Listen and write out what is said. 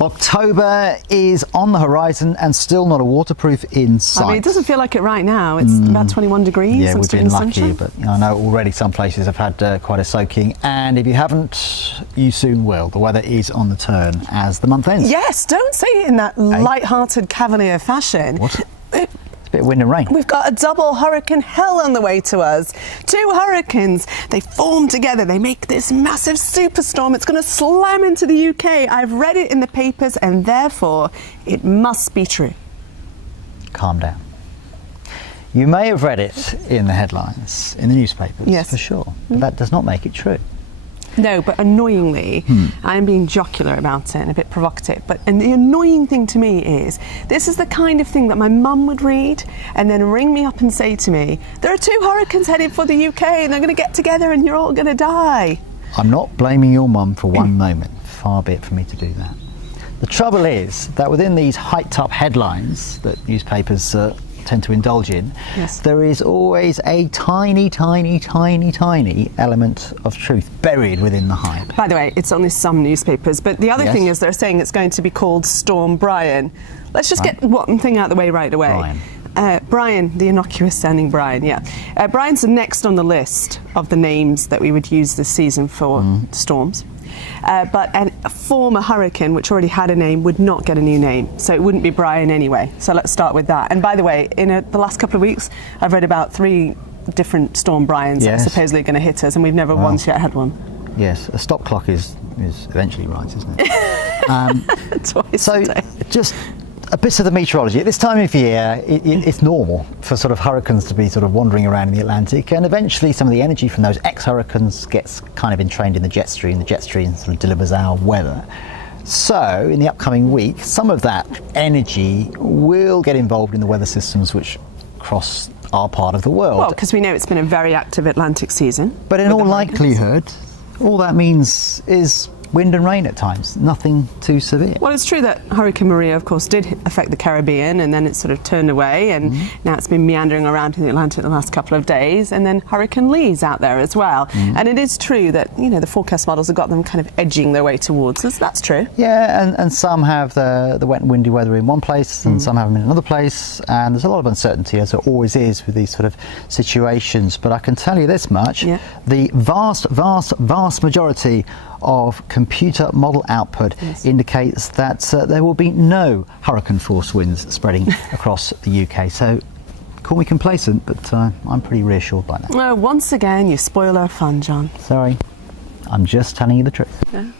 October is on the horizon and still not a waterproof in sight. I mean, it doesn't feel like it right now. It's about 21 degrees. Yeah, I'm we've still been in the lucky, sunshine. but I know already some places have had quite a soaking, and if you haven't, you soon will. The weather is on the turn as the month ends. Yes, don't say it in that light-hearted cavalier fashion. What? A bit of wind and rain. We've got a double hurricane hell on the way to us. 2 hurricanes, they form together, they make this massive superstorm. It's going to slam into the UK. I've read it in the papers and therefore it must be true. Calm down. You may have read it in the headlines, in the newspapers, yes, for sure, but that does not make it true. No, but annoyingly, I'm being jocular about it and a bit provocative, and the annoying thing to me is, this is the kind of thing that my mum would read and then ring me up and say to me, there are 2 hurricanes headed for the UK and they're going to get together and you're all going to die. I'm not blaming your mum for one moment, far be it for me to do that. The trouble is that within these hyped up headlines that newspapers tend to indulge in, yes, there is always a tiny element of truth buried within the hype. By the way, it's only some newspapers, but the other thing is they're saying it's going to be called Storm Brian. Let's just get one thing out of the way right away. Brian, the innocuous sounding Brian, yeah. Brian's the next on the list of the names that we would use this season for storms. But a former hurricane, which already had a name, would not get a new name. So it wouldn't be Brian anyway. So let's start with that. And by the way, in the last couple of weeks, I've read about 3 different Storm Brians that are supposedly going to hit us, and we've never once yet had one. Yes, a stop clock is eventually right, isn't it? Twice so a day. Just a bit of the meteorology. At this time of year, it's normal for sort of hurricanes to be sort of wandering around in the Atlantic, and eventually some of the energy from those ex-hurricanes gets kind of entrained in the jet stream. The jet stream sort of delivers our weather. So in the upcoming week, some of that energy will get involved in the weather systems which cross our part of the world. Well, because we know it's been a very active Atlantic season. But in all likelihood, all that means is wind and rain at times, nothing too severe. Well, it's true that Hurricane Maria, of course, did affect the Caribbean, and then it sort of turned away, and now it's been meandering around in the Atlantic the last couple of days, and then Hurricane Lee's out there as well. And it is true that, you know, the forecast models have got them kind of edging their way towards us. That's true. Yeah, and some have the wet and windy weather in one place, and some have them in another place, and there's a lot of uncertainty, as there always is with these sort of situations. But I can tell you this much, the vast majority of computer model output indicates that there will be no hurricane force winds spreading across the UK. So call me complacent, but I'm pretty reassured by that. Once again, you spoil our fun, John. Sorry, I'm just telling you the truth. Yeah.